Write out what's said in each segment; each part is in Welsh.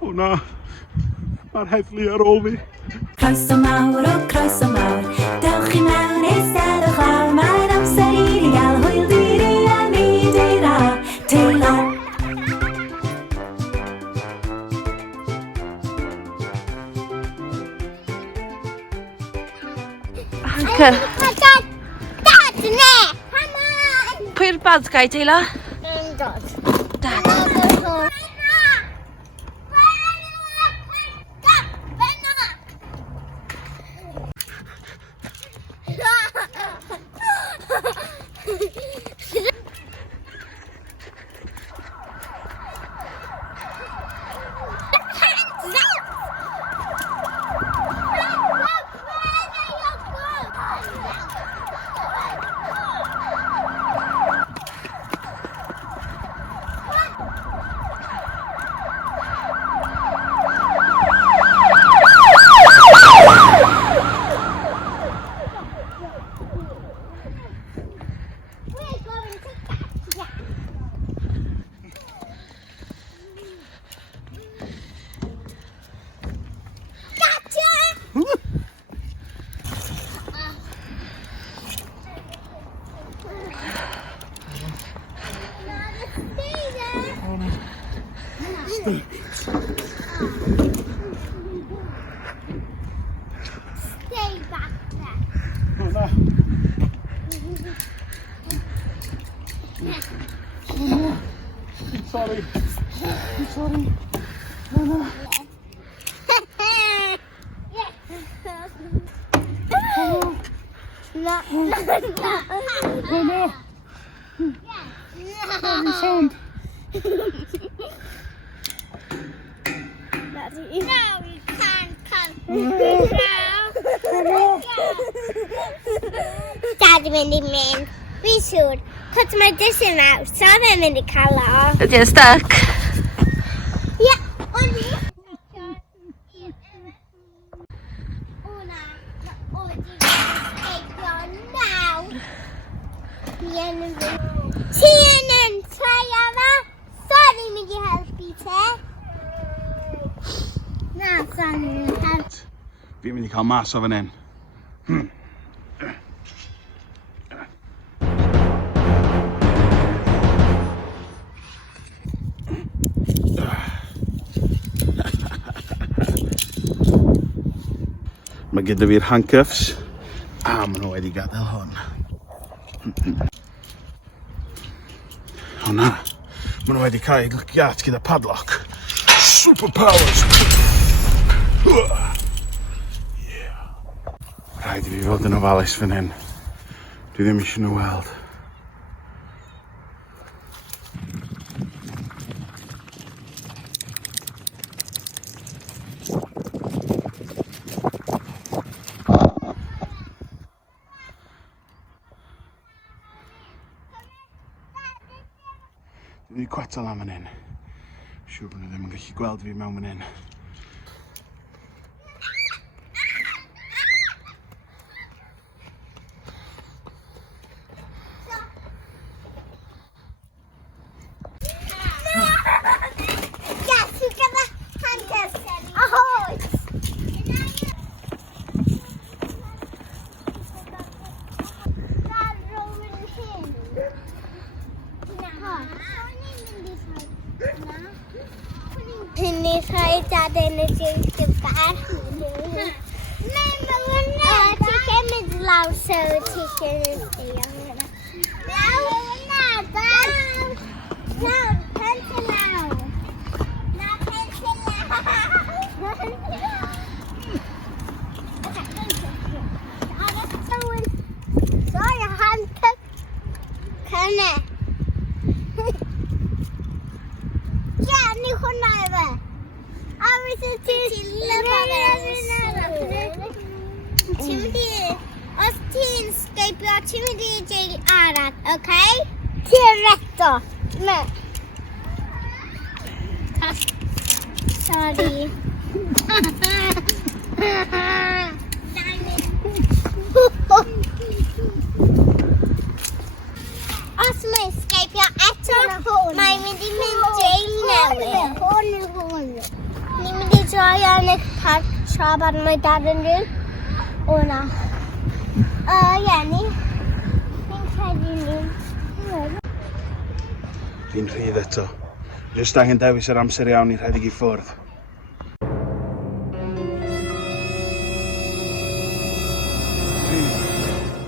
O na, mae'r heddlu ar ôl fi. Croeso mawr, dewch i mewn eistedd o'ch lawr, mae'n amser i ni gael hwyl diri a Mae Eira, Teilo. Hanker. Dad, ne! Come on! Pwy'r bad guy, Teilo? Dad. Dad. Stay back there. O na. Sorry. Sorry. O na. O na. Sorry, sound. No, you can't come. Dad's mynd I mynd. Fi siŵr. Cos mae dysyn nawr. Sa fe'n mynd I cael o. Ydy'n stuck? Ie, o'n i. O na. O, ti'n steigio nawr. Ti yn troi efo? Sorry, mynd I helpu te. Na, sorry, help. Fi'n mynd I cael mas o fan hyn. Mae gyda fi'r handcuffs a maen nhw wedi gadael hwn. O na, maen nhw wedi cael giat gyda padlock. Superpowers! Yeah. Rhaid I fi fod yn ofalus fan hyn. Dwi ddim eisiau nhw weld. Dwi wedi cwetal am fan hyn. Siŵr bod nhw ddim yn gallu gweld fi mewn fan hyn. Yes, you get the handcuffs. Ahoy! Pini rhaid Dad yn y drink gyfer. Ti gen mynd lawr so ti gen ystio hwnna. Lawr, Dad. Lawr, pen ti lawr. Na, pen ti lawr. Sorry, handcuff. Come here. Yeah, ni hwnna efo. A wyt ti'n os ti'n sgeipio, ti'n mynd I jail arall, okay? Ti'n reto. No. Sorry. Os mae'n sgeipio eto, mae'n mynd I mynd jail newydd. Hwn. yn y parc siop ar mae dad yn rhyw. O na. Ie, ni. Fi'n credu ni. Fi'n rhydd eto. Jyst angen dewis yr amser iawn i rhedeg i ffwrdd.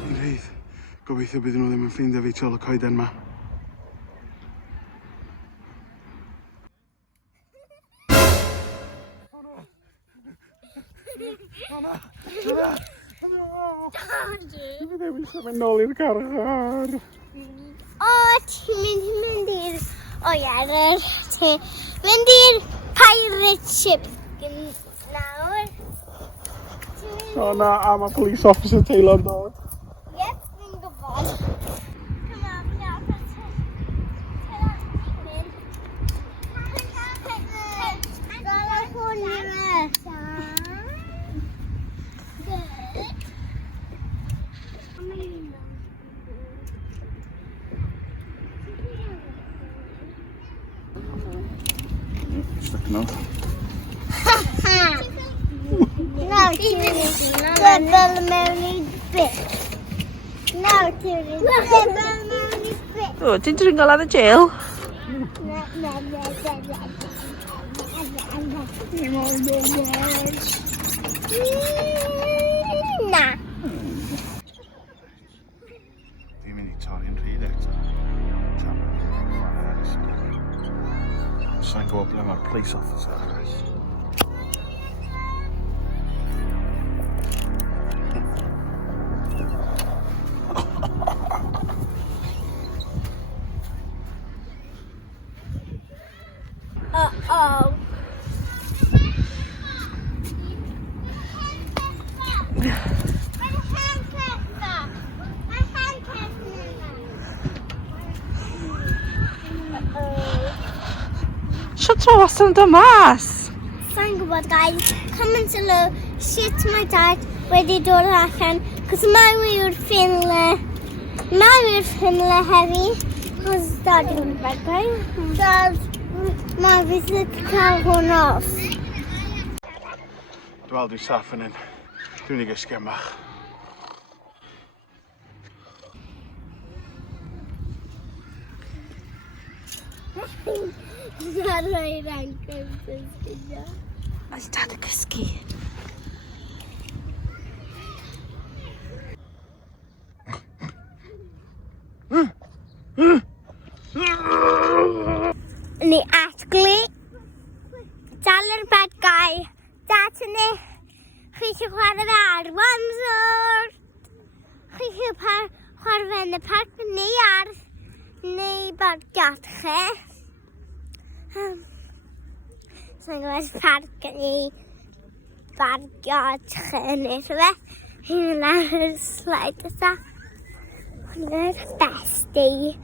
Fi'n rhydd. Gobeithio bydden nhw ddim yn ffeindio fi tol y coeden ma. Fi ddim eisiau mynd nôl i'r carchar. O, ti'n mynd i'r... O ie, mynd i'r pirate ship nawr. O na, a mae police officer Teilo yn dod. Ie, fi'n gwybod. Come on, Dala'r hwn yma. Stuck now. Nawr ti'n dybl mewn i bit. Nawr ti'n dybl mewn i bit. O, ti'n dringol ar y jail? Na. Fi'n mynd i torri'n rhydd eto. Sa'n gwybod ble mae'r police officer arall. Uh-oh. Sio tro wastad yn dod mas? Sa'n gwybod, guys. Comment below sut mae dad wedi dod allan. Cos mae yw'r ffynle. Mae yw'r ffynle heddi. Cos dad yn gwybod, guys. Dad, mae fi sydd cael hwn off. Wel, dwi'n saff yn hyn. Dwi'n mynd i gysgu am bach. Dad roi rank yn dysgu. Mae dad yn cysgu. Ni atglu. Dala'r bad guy. Dad yn ni. Chi eisiau chwarae fe ar Wamsor. Chi eisiau chwarae fe yn y parc neu ardd. Neu bargiad chi. Sa'n gwybod parc neu bargiad chi neu rhywbeth. Hi'n mynd ar y slide ysa. Hwnnw'r bestie.